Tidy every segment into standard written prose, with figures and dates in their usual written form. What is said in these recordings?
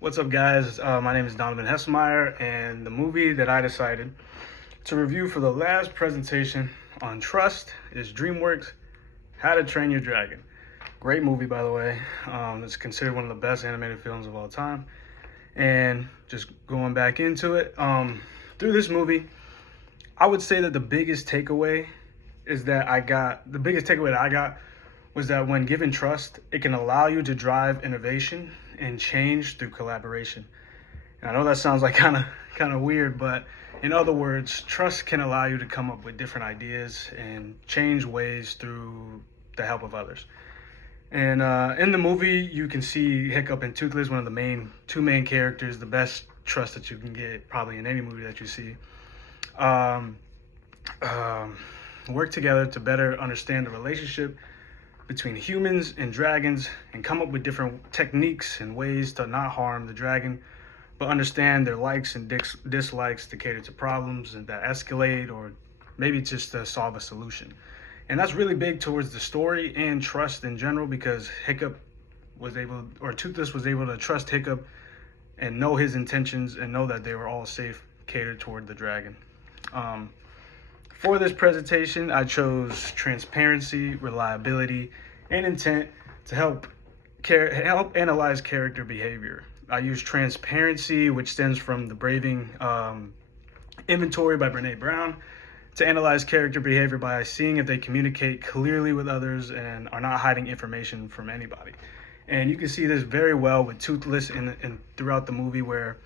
What's up, guys? My name is Donovan Hesselmeyer, and the movie that I decided to review for the last presentation on trust is DreamWorks' How to Train Your Dragon. Great movie, by the way. It's considered one of the best animated films of all time. And just going back into it, through this movie, I would say that the biggest takeaway that I got was that when given trust, it can allow you to drive innovation and change through collaboration. And I know that sounds like kind of weird, but in other words, trust can allow you to come up with different ideas and change ways through the help of others. And in the movie, you can see Hiccup and Toothless, one of the two main characters, the best trust that you can get probably in any movie that you see. Um, Work together to better understand the relationship between humans and dragons and come up with different techniques and ways to not harm the dragon, but understand their likes and dislikes to cater to problems and that escalate, or maybe just to solve a solution. And that's really big towards the story and trust in general, because Toothless was able to trust Hiccup and know his intentions and know that they were all safe, catered toward the dragon. For this presentation, I chose transparency, reliability, and intent to help analyze character behavior. I use transparency, which stems from the Braving Inventory by Brene Brown, to analyze character behavior by seeing if they communicate clearly with others and are not hiding information from anybody. And you can see this very well with Toothless in throughout the movie, where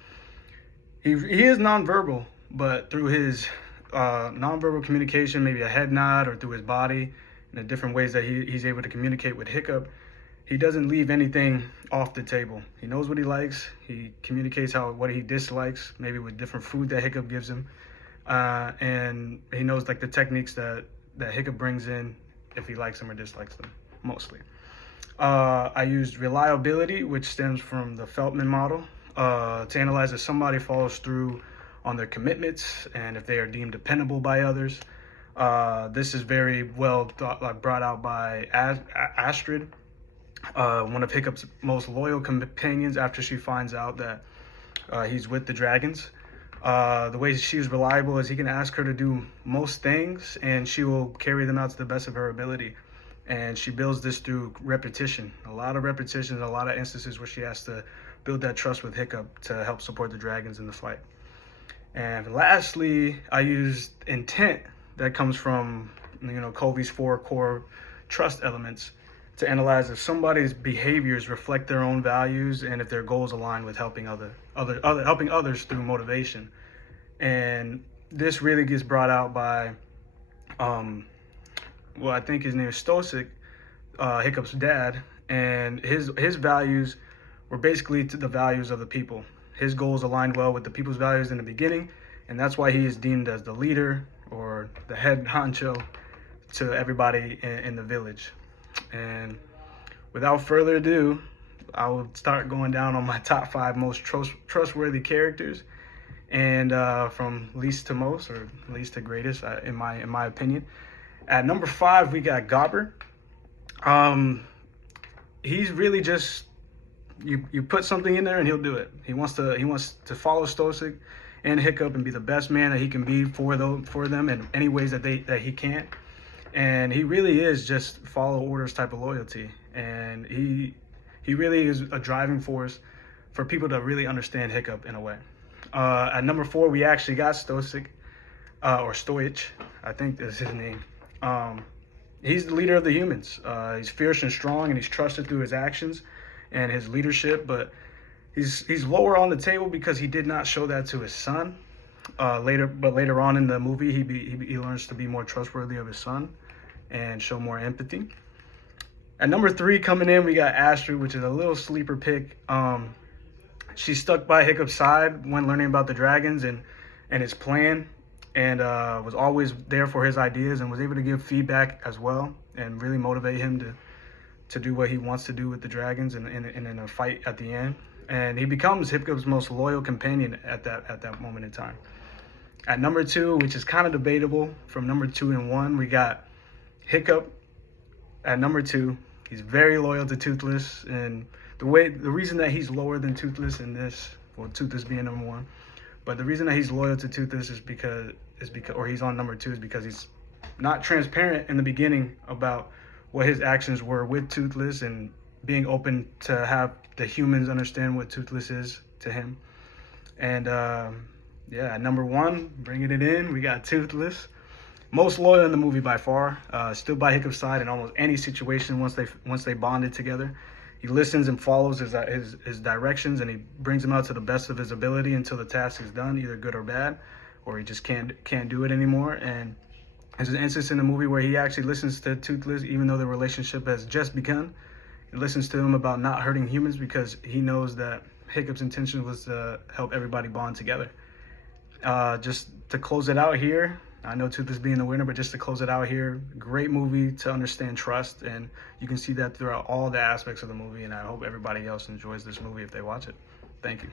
he is nonverbal, but through his nonverbal communication, maybe a head nod or through his body, in the different ways that he's able to communicate with Hiccup, he doesn't leave anything off the table. He knows what he likes. He communicates what he dislikes, maybe with different food that Hiccup gives him, and he knows like the techniques that Hiccup brings in, if he likes them or dislikes them, mostly. I used reliability, which stems from the Feltman model, to analyze if somebody follows through on their commitments and if they are deemed dependable by others. This is very well brought out by Astrid, one of Hiccup's most loyal companions, after she finds out that he's with the dragons. The way she's reliable is he can ask her to do most things and she will carry them out to the best of her ability. And she builds this through repetition, a lot of repetitions, a lot of instances where she has to build that trust with Hiccup to help support the dragons in the fight. And lastly, I used intent, that comes from Covey's 4 core trust elements, to analyze if somebody's behaviors reflect their own values and if their goals align with helping helping others through motivation. And this really gets brought out by I think his name is Stosic, Hiccup's dad, and his values were basically to the values of the people. His goals aligned well with the people's values in the beginning, and that's why he is deemed as the leader or the head honcho to everybody in the village. And without further ado, I will start going down on my top 5 most trustworthy characters, and from least to most, or least to greatest, in my opinion. At number 5, we got Gobber. He's really just, you put something in there and he'll do it. He wants to follow Stosic and Hiccup and be the best man that he can be for them in any ways that he can. And he really is just follow orders type of loyalty. And he really is a driving force for people to really understand Hiccup in a way. At number 4, we actually got Stosic, or Stoich, I think that's his name. He's the leader of the humans. He's fierce and strong, and he's trusted through his actions and his leadership, but he's lower on the table because he did not show that to his son. Later on in the movie, he learns to be more trustworthy of his son and show more empathy. At number 3, coming in, we got Astrid, which is a little sleeper pick. She stuck by Hiccup's side when learning about the dragons and his plan, and was always there for his ideas and was able to give feedback as well and really motivate him to do what he wants to do with the dragons and in a fight at the end. And he becomes Hiccup's most loyal companion at that moment in time. At number 2, which is kind of debatable, from number 2 and 1, we got Hiccup at number 2. He's very loyal to Toothless and the reason that he's lower than Toothless in this, well, Toothless being number one, but the reason that he's loyal to Toothless is because or he's on number two is because he's not transparent in the beginning about what his actions were with Toothless and being open to have the humans understand what Toothless is to him. And yeah, number one, bringing it in, we got Toothless. Most loyal in the movie by far. Still by Hickup's side in almost any situation once they bonded together. He listens and follows his directions, and he brings him out to the best of his ability until the task is done, either good or bad, or he just can't do it anymore. And there's an instance in the movie where he actually listens to Toothless, even though the relationship has just begun. He listens to him about not hurting humans because he knows that Hiccup's intention was to help everybody bond together. Just to close it out here, I know Toothless being the winner, but just to close it out here, great movie to understand trust, and you can see that throughout all the aspects of the movie, and I hope everybody else enjoys this movie if they watch it. Thank you.